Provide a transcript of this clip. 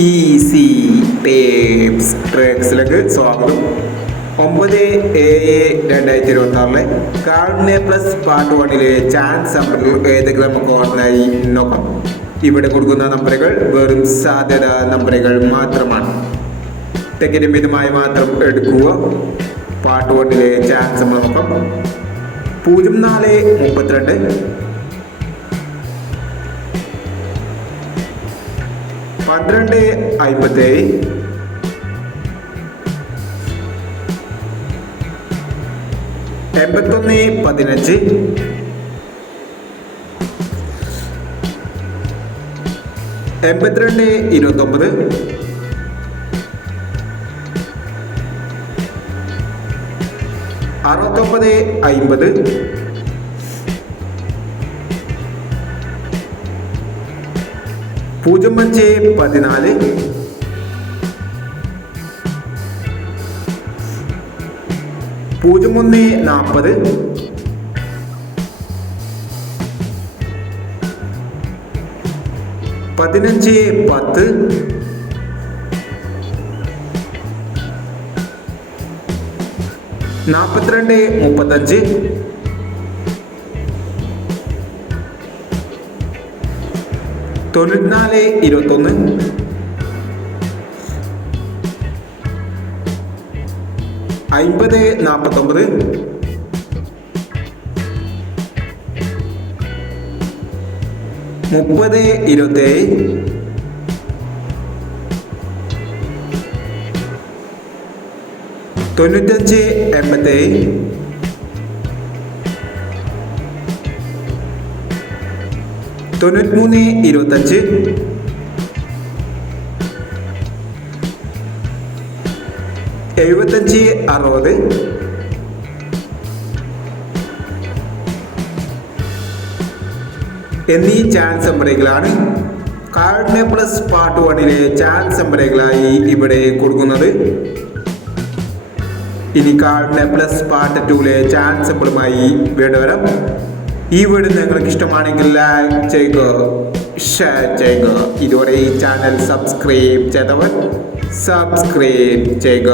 Easy tapes ട്രേക്സിലേക്ക് സ്വാഗതം. 9/7/2026 കാർഡിനെ plus part 1 chance നമ്പറുകൾ ഏതെങ്കിലും നമുക്ക് ഓർമ്മയായി നോക്കാം. ഇവിടെ കൊടുക്കുന്ന നമ്പറുകൾ വെറും സാധ്യത നമ്പറുകൾ മാത്രമാണ്. ടിക്കറ്റ് മിതമായി മാത്രം എടുക്കുക. പാർട്ട് 1 ചാൻസ് നമ്മൾ നോക്കാം. 0432 1257 8115 8229 6950 0514 0140 1510 4235 9421 5049 3027 9587 9325 7560 എന്നീ ചാൻസ് നമ്പറുകളാണ് കാർഡിനെ പ്ലസ് പാർട്ട് 1 ചാൻസ് നമ്പറുകളായി ഇവിടെ കൊടുക്കുന്നത്. ഇനി കാർഡിനെ പ്ലസ് പാർട്ട് 2 ചാൻസ് നമ്പറുമായി വീണ്ടും വരാം. ഈ വീഡിയോ നിങ്ങൾക്ക് ഇഷ്ടമാണെങ്കിൽ ലൈക്ക് ചെയ്യുക, ഷെയർ ചെയ്യുക. ഇതുവരെ ഈ ചാനൽ സബ്സ്ക്രൈബ് ചെയ്തവർ സബ്സ്ക്രൈബ് ചെയ്യുക.